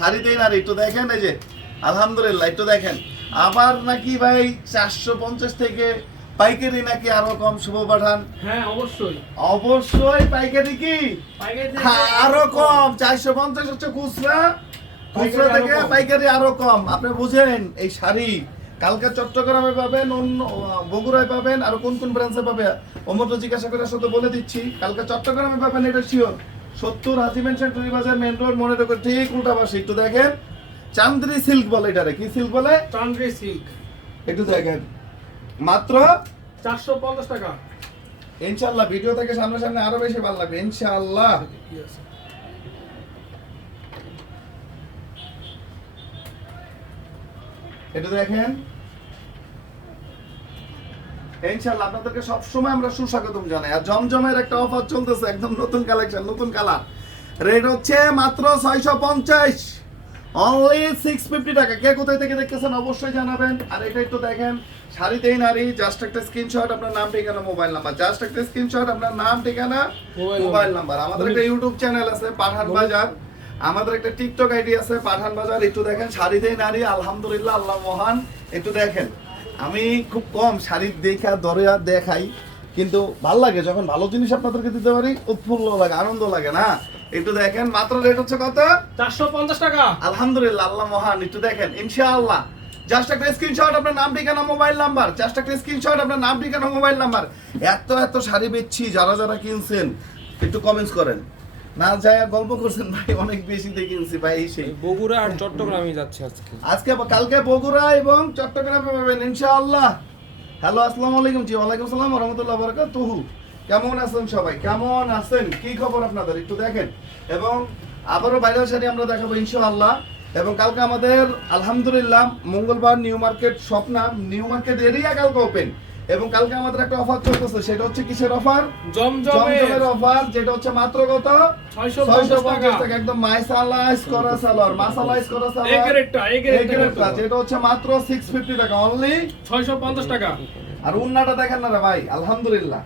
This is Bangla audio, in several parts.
শাড়িতেই না একটু দেখেন এই যে আলহামদুলিল্লাহ একটু দেখেন। আবার নাকি ভাই চারশো পঞ্চাশ থেকে পাইকারি নাকি আরও কম শুভ পাঠান? হ্যাঁ অবশ্যই। অবশ্যই পাইকারি কি? হ্যাঁ, আরও কম। চারশো পঞ্চাশ হচ্ছে খুচরা। খুচরা থেকে পাইকারি আরও কম। আপনি বুঝেন এই শাড়ি কালকে চট্টগ্রামে পাবেন অন্য বগুড়ায় পাবেন আর কোন কোন ব্রাঞ্চে পাবে? অমরটা জিজ্ঞাসা করে সাথে বলে দিচ্ছি কালকে চট্টগ্রামে পাবেন এটা শিওর সত্তর হাজিমেন্ট সেন্টারি বাজার মেন রোড মনে রাখো ঠিক উল্টা পাশে একটু দেখেন। চান্দ্রি সিল্ক বলে এটারে কি সিল্ক বলে? চান্দ্রি সিল্ক। একটু দেখেন। মাত্র চারশো পঞ্চাশ টাকা। ইনশাল্লাহ ভিডিও থেকে সামনে সামনে আরও বেশি ভালো লাগবে আছে? এটা দেখেন। ইনশাআল্লাহ আপনাদেরকে সবসময় আমরা সুস্বাগতম জানাই। আর জমজমের একটা অফার চলতেছে একদম নতুন কালেকশন নতুন কালার রেট হচ্ছে মাত্র ছয়শো পঞ্চাশ। অনলি সিক্স ফিফটি টাকা। কে কোথায় থেকে দেখতেছেন অবশ্যই জানাবেন। আর এটা একটু দেখেন শাড়িতেই নারী জাস্ট একটা স্ক্রিনশট আপনার নাম ঠিকানা মোবাইল নাম্বার জাস্ট একটা স্ক্রিনশট আপনার নাম ঠিকানা মোবাইল নাম্বার আমাদের একটা ইউটিউব চ্যানেল আছে পাঠান বাজার। আমাদের একটা টিকটক আইডি আছে পাঠান বাজার। একটু দেখেন শাড়িতেই নারী আলহামদুলিল্লাহ আল্লাহ মহান। একটু দেখেন। আমি খুব কম শাড়ির দেখা ধরে আর দেখাই কিন্তু ভালো লাগে যখন ভালো জিনিস আপনাদেরকে দিতে পারি উৎফুল্ল লাগে আনন্দ লাগে না? একটু দেখেন মাত্র রেট হচ্ছে কত? চারশো পঞ্চাশ টাকা। আলহামদুলিল্লাহ আল্লাহ মহান একটু দেখেন ইনশাআল্লাহ। জাস্ট একটা স্ক্রিনশট আপনার নাম ঠিকানা মোবাইল নাম্বার জাস্ট একটা স্ক্রিনশট আপনার নাম ঠিকানা মোবাইল নাম্বার এত এত শাড়ি বেচছি যারা যারা কিনছেন একটু কমেন্টস করেন। না যায় গল্প করছেন ভাই অনেক বেশিতে কিনছি ভাই সেই। বগুড়া আর চট্টগ্রামে যাচ্ছে আজকে। আজকে কালকে বগুড়া এবং চট্টগ্রামে পাবেন ইনশাআল্লাহ। হ্যালো আসসালামু আলাইকুম জি ওয়ালাইকুম আসসালাম রহমতুল্লাহ বারাকাতুহু। কেমন আছেন সবাই? কেমন আছেন? কি খবর আপনাদের? একটু দেখেন। এবং আবারও ভাইরাল শাড়ি আমরা দেখাবো ইনশাআল্লাহ। এবং কালকে আমাদের আলহামদুলিল্লাহ মঙ্গলবার New Market Swapna New Market area কালকে ওপেন এবং কালকে আমাদের একটা অফার চলতেছে সেটা হচ্ছে কিসের অফার জমজমের। অফার যেটা হচ্ছে মাত্র কত? ছয়শো পঞ্চাশ টাকা। একদম মাইসালাইজ করা সালোয়ার মাসালাইজ করা সালোয়ার যেটা হচ্ছে মাত্র 650 টাকা অনলি ছয়শো পঞ্চাশ টাকা। আর উন্নাটা দেখেন না রে ভাই আলহামদুলিল্লাহ।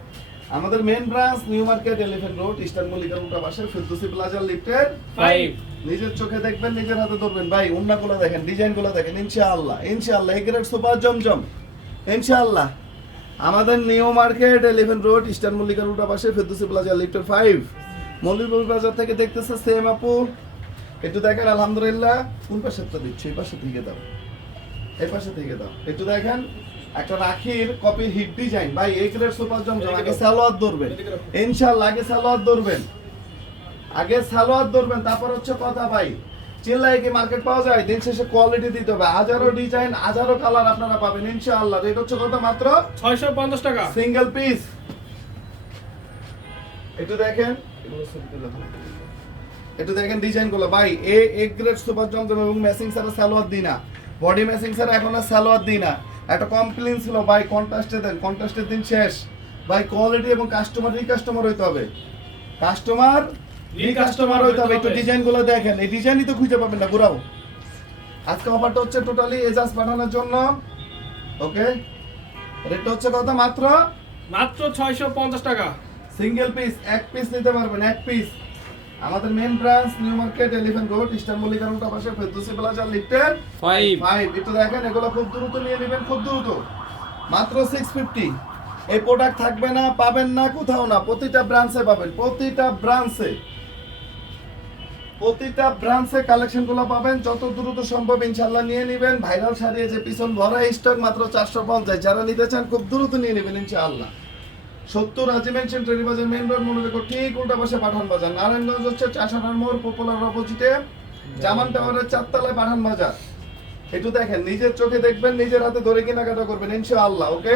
আমাদের main branch new market elephant road eastern মল্লিকার উল্টা পাশে ফিরদৌসি প্লাজার লিফটের নিজের চোখে দেখবেন নিজের হাতে ধরবেন। ভাই উন্নাগুলো দেখেন ডিজাইনগুলো দেখেন ইনশাআল্লাহ ইনশাআল্লাহ এই গ্রেড সুপার জমজম। ইনশাআল্লাহ। আমাদের new market elephant road eastern মল্লিকার উল্টা পাশে ফেরদৌসি প্লাজা লিফটের ফাইভ মল্লিকপুর বাজার থেকে দেখতেছে সেম আপু। একটু দেখেন আলহামদুলিল্লাহ। কোন পাশেরটা দিচ্ছি? এই পাশে থেকে দাও। এই পাশে থেকে দাও। একটু দেখেন একটা রাখির কপির হিট ডিজাইন ভাই এই গ্রেড সুপার জমজম। আগে সালোয়ার ধরবেন। ইনশাআল্লাহ আগে সালোয়ার ধরবেন। আগে সালোয়ার ধরবেন তারপর হচ্ছে কথা ভাই। কি মার্কেট পাওয়া যায়? দিন শেষে কোয়ালিটি দিতে হবে। হাজারো ডিজাইন হাজারো কালার আপনারা পাবেন ইনশাআল্লাহ। রেট হচ্ছে কত মাত্র? ছয়শো পঞ্চাশ টাকা। সিঙ্গেল পিস একটু দেখেন। একটু দেখেন ভাই এ এক গ্রেড সুপার জমজম এবং ম্যাচিং ছাড়া সালোয়ার দিই না। বডি ম্যাচিং ছাড়া এখন আর সালোয়ার দিই না। একটা কমপ্লেন ছিল। ভাই কন্ট্রাস্টে দেন। কন্ট্রাস্টের দিন শেষ। ভাই কোয়ালিটি এবং কাস্টমার রি কাস্টমার হইতে হবে। কাস্টমার রি কাস্টমার হইতে হবে একটু ডিজাইনগুলো দেখেন। এই ডিজাইনই তো খুঁজে পাবেন না ঘুরাও। আজকে অফারটা হচ্ছে টোটালি এজাজ পাঠানোর জন্য। ওকে রেটটা হচ্ছে কত মাত্র? মাত্র ছয়শো পঞ্চাশ টাকা। সিঙ্গেল পিস এক পিস নিতে পারবেন এক পিস আমাদের main branch new market elephant road eastern মল্লিকার উল্টা পাশে ফেরদৌসি প্লাজা লিফটের ফাইভ ফাইভ একটু দেখেন এগুলো খুব দ্রুত নিয়ে নেবেন খুব দ্রুত। মাত্র সিক্স ফিফটি এই প্রোডাক্ট থাকবে না পাবেন না কোথাও না প্রতিটা ব্রাঞ্চে পাবেন প্রতিটা ব্রাঞ্চে প্রতিটা ব্রাঞ্চে কালেকশনগুলো পাবেন। যত দ্রুত সম্ভব ইনশাল্লাহ নিয়ে নেবেন। ভাইরাল সারিয়ে যে পিছন ভরা স্টক মাত্র চারশো পঞ্চাশ। যারা নিতে চান খুব দ্রুত নিয়ে নেবেন ইনশাআল্লাহ। সত্তর রাজিমেন্ট সেন্টারি বাজার মেন রোড মনে রেখো ঠিক উল্টা পাশে পাঠান বাজার নারায়ণগঞ্জ হচ্ছে চাষানার মোড়, পপুলার অপোজিটে জামান টাওয়ারের চারতলায় পাঠান বাজার একটু দেখেন, নিজের চোখে দেখবেন, নিজের হাতে ধরে কেনাকাটা করবেন ইনশাআল্লাহ, ওকে?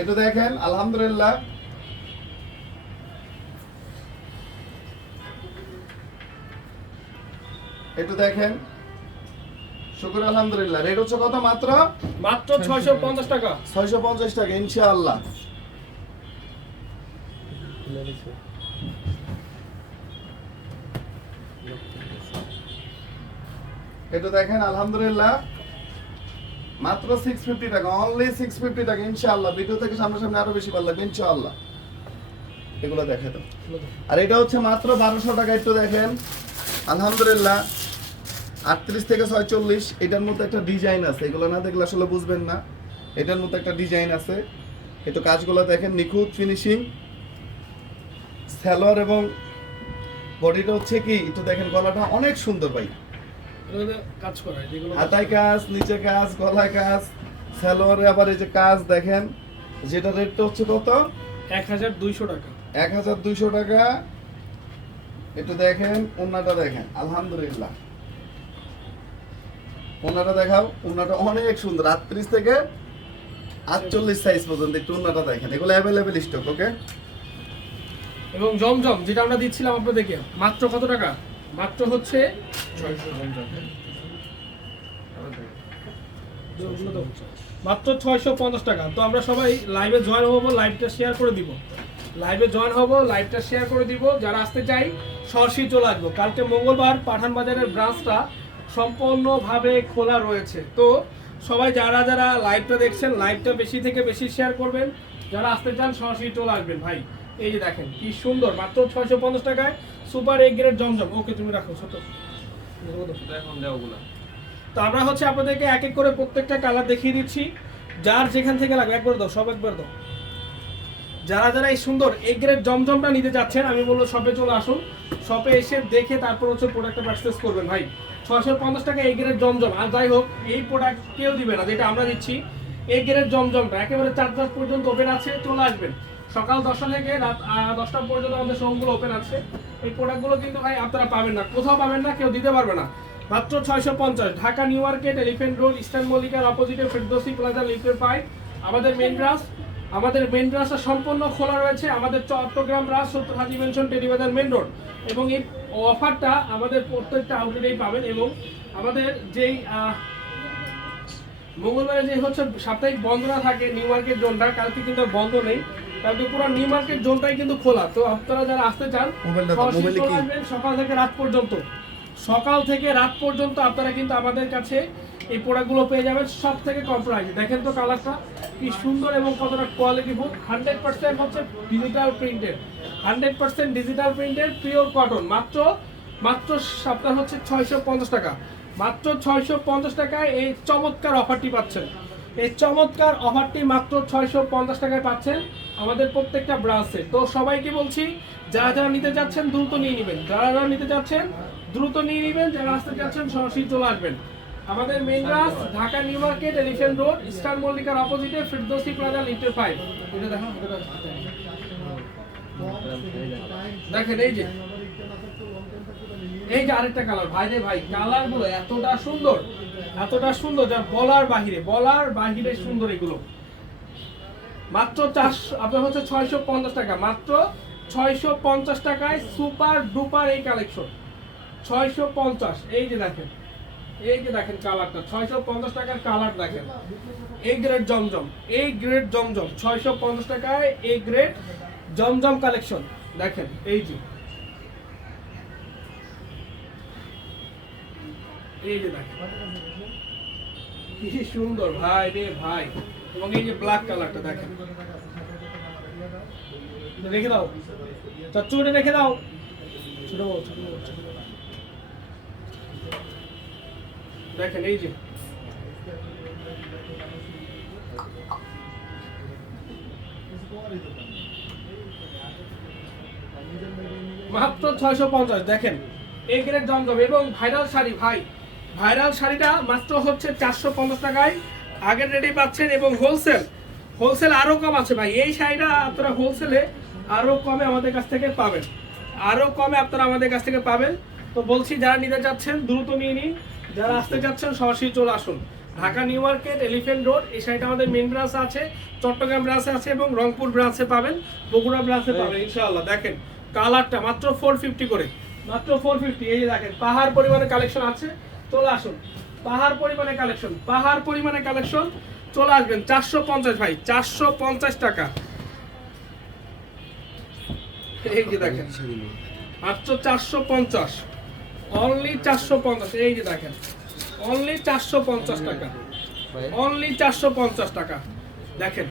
একটু দেখেন আলহামদুলিল্লাহ। একটু দেখেন। শুকুর আলহামদুলিল্লাহ। রেট হচ্ছে কত মাত্র? মাত্র ছয়শো পঞ্চাশ টাকা। ছয়শো পঞ্চাশ টাকা ইনশাআল্লাহ। একটু দেখেন আলহামদুলিল্লাহ। মাত্র সিক্স ফিফটি টাকা অনলি সিক্স ফিফটি টাকা, ইনশাআল্লাহ। ভিডিও থেকে সামনে সামনে আরও বেশি ভালো লাগবে, ইনশাআল্লাহ। এগুলো দেখে তো আর এটা হচ্ছে মাত্র বারোশো টাকা, একটু দেখেন। আলহামদুলিল্লাহ, আটত্রিশ থেকে ছয়চল্লিশ, এটার মধ্যে একটা ডিজাইন আছে। এগুলো না দেখলে আসলে বুঝবেন না। এটার মধ্যে একটা ডিজাইন আছে। একটু কাজগুলো দেখেন, নিখুঁত ফিনিশিং স্যালোয়ার এবং বডিটা হচ্ছে কি, একটু দেখেন, গলাটা অনেক সুন্দর ভাই। কাজ যেগুলো হাতায় কাজ নিচে কাজ গলায় কাজ স্যালোয়ারে আবার এই যে কাজ দেখেন যেটা রেটটা হচ্ছে কত? এক হাজার দুইশো টাকা। এক হাজার দুইশো টাকা। একটু দেখেন ওনাটা দেখেন আলহামদুলিল্লাহ। ওনাটা দেখাও ওনাটা অনেক সুন্দর আটত্রিশ থেকে আটচল্লিশ সাইজ পর্যন্ত একটু ওনাটা দেখেন এগুলো অ্যাভেলেবেল স্টক ওকে এবং জমজম যেটা আমরা দিচ্ছিলাম আপনাদেরকে মাত্র কত টাকা? মাত্র হচ্ছে মাত্র ছয়শো পঞ্চাশ টাকা। তো আমরা সবাই লাইভে জয়েন হব লাইভটা শেয়ার করে দিব। লাইভে জয়েন হব লাইভটা শেয়ার করে দিব। যারা আসতে চাই, সরাসরি চলে আসব। কালকে মঙ্গলবার পাঠান বাজারের ব্রাঞ্চটা সম্পূর্ণভাবে খোলা রয়েছে। তো সবাই যারা যারা লাইভটা দেখছেন লাইভটা বেশি থেকে বেশি শেয়ার করবেন। যারা আসতে চান, সরাসরি চলে আসবেন। ভাই, এই যে দেখেন, কি সুন্দর। মাত্র ছয়শো পঞ্চাশ টাকায় সুপার এগ গ্রেড জমজম। ওকে তুমি রাখো তো আমরা হচ্ছে আপনাদেরকে এক এক করে প্রত্যেকটা কালার দেখিয়ে দিচ্ছি। যার যেখান থেকে লাগবে, একবার দাও, সব একবার দাও। যারা যারা এই সুন্দর এ গ্রেড জমজমটা নিতে যাচ্ছেন, আমি বলব শপে চলে আসুন। শপে এসে দেখে তারপর হচ্ছে প্রোডাক্টটা পারচেস করবেন, ভাই। ছশো পঞ্চাশ টাকা এই জমজম। আর যাই হোক, এই প্রোডাক্ট কেউ দিবে না, যেটা আমরা দিচ্ছি। এই জমজমটা, একেবারে চার চার পর্যন্ত ওপেন আছে, চলে আসবেন। সকাল দশটা থেকে রাত দশটা পর্যন্ত আমাদের শোরুমগুলো ওপেন আছে। এই প্রোডাক্টগুলো কিন্তু ভাই আপনারা পাবেন না। কোথাও পাবেন না, কেউ দিতে পারবে না। মাত্র ছয়শো পঞ্চাশ। Dhaka, new market elephant road eastern মল্লিকার অপোজিটে ফেরদোসি প্লাজা লিফটের ফাইভ আমাদের মেন ব্রাঞ্চ আমাদের মেন ব্রাঞ্চটা সম্পূর্ণ খোলা রয়েছে। আমাদের Chattogram branch Haji mansion Terribazar main road এবং এই অফারটা আমাদের প্রত্যেকটা আউটলেটেই পাবেন এবং আমাদের যেই মঙ্গলবারে যে হচ্ছে সাপ্তাহিক বন্ধ না থাকে, নিউ মার্কেট জোনটা, কালকে কিন্তু বন্ধ নেই। কালকে পুরো নিউ মার্কেট জোনটাই কিন্তু খোলা। তো আপনারা যারা আসতে চান সকাল থেকে রাত পর্যন্ত। সকাল থেকে রাত পর্যন্ত আপনারা কিন্তু আমাদের কাছে এই প্রোডাক্টগুলো পেয়ে যাবেন। সব থেকে কম প্রাইসে দেখেন তো কালারটা কি সুন্দর এবং কতটা কোয়ালিটি ফুড হান্ড্রেড পার্সেন্ট হচ্ছে digital printed hundred percent digital printed pure cotton মাত্র মাত্র আপনার হচ্ছে ছয়শো পঞ্চাশ টাকা। মাত্র ছয়শো পঞ্চাশ টাকায় এই চমৎকার অফারটি পাচ্ছেন। এই চমৎকার অফারটি মাত্র ছয়শো পঞ্চাশ টাকায় পাচ্ছেন। আমাদের প্রত্যেকটা ব্রাঞ্চে তো সবাইকে বলছি, যারা যারা নিতে যাচ্ছেন, দ্রুত নিয়ে নেবেন। যারা যারা নিতে যাচ্ছেন, দ্রুত নিয়ে নেবেন। যারা আসতে যাচ্ছেন, সরাসরি চলে আসবেন। আমাদের main branch Dhaka new market elephant road star মল্লিকার অপোজিটে ফিরদৌসি প্লাজা লিফটের ফাইভ এটা দেখো এটা দেখো। দেখেন, এই যে। এই যে আরেকটা কালার ভাই রে ভাই কালারগুলো এতটা সুন্দর এতটা সুন্দর, যা বলার বাহিরে বলার বাহিরে সুন্দর এগুলো। মাত্র চারশো, আপনার হচ্ছে ছয়শো পঞ্চাশ টাকা। মাত্র ছয়শো পঞ্চাশ টাকায় সুপার ডুপার এই কালেকশন ছয়শো পঞ্চাশ, এই যে দেখেন, এই যে দেখেন কালারটা ছয়শো পঞ্চাশ টাকার কালার দেখেন। এই গ্রেড জমজম, এই গ্রেড জমজম, ছয়শো পঞ্চাশ টাকায় এই গ্রেড জমজম কালেকশন দেখেন, এই যে। এই যে দেখেন। কি সুন্দর, ভাই রে ভাই। এবং এই যে ব্ল্যাক কালারটা দেখেন। রেখে দাও। রেখে দাও। ছোট ছোট দেখেন, এই যে। মাত্র ছয়শো পঞ্চাশ, দেখেন। এই গ্রেড জমজম এবং ভাইরাল শাড়ি, ভাই। ভাইরাল শাড়িটা মাত্র হচ্ছে চারশো পঞ্চাশ টাকায়। আগের রেডি পাচ্ছেন এবং হোলসেল হোলসেল আরও কম আছে ভাই। এই শাড়িটা আপনারা হোলসেলে আরও কমে আমাদের কাছ থেকে পাবেন। আরও কমে আপনারা আমাদের কাছ থেকে পাবেন। তো বলছি যারা নিতে চাচ্ছেন দ্রুত নিয়ে নিন। যারা আসতে চাচ্ছেন সরাসরি চলে আসুন। Dhaka new market elephant road এই শাড়িটা আমাদের মেন ব্রাঞ্চ আছে চট্টগ্রাম ব্রাঞ্চে আছে এবং রংপুর ব্রাঞ্চে পাবেন বগুড়া ব্রাঞ্চে পাবেন। ইনশাআল্লাহ দেখেন কালারটা মাত্র ফোর ফিফটি করে। মাত্র ফোর ফিফটি এই যে দেখেন পাহাড় পরিমাণে কালেকশন আছে। চলে আসুন। পাহাড় পরিমাণে কালেকশন পাহাড় পরিমাণে কালেকশন চলে আসবেন চারশো পঞ্চাশ ভাই চারশো পঞ্চাশ টাকা। এই যে দেখেন মাত্র চারশো পঞ্চাশ অনলি চারশো পঞ্চাশ এই যে দেখেন অনলি চারশো পঞ্চাশ টাকা অনলি চারশো পঞ্চাশ টাকা। দেখেন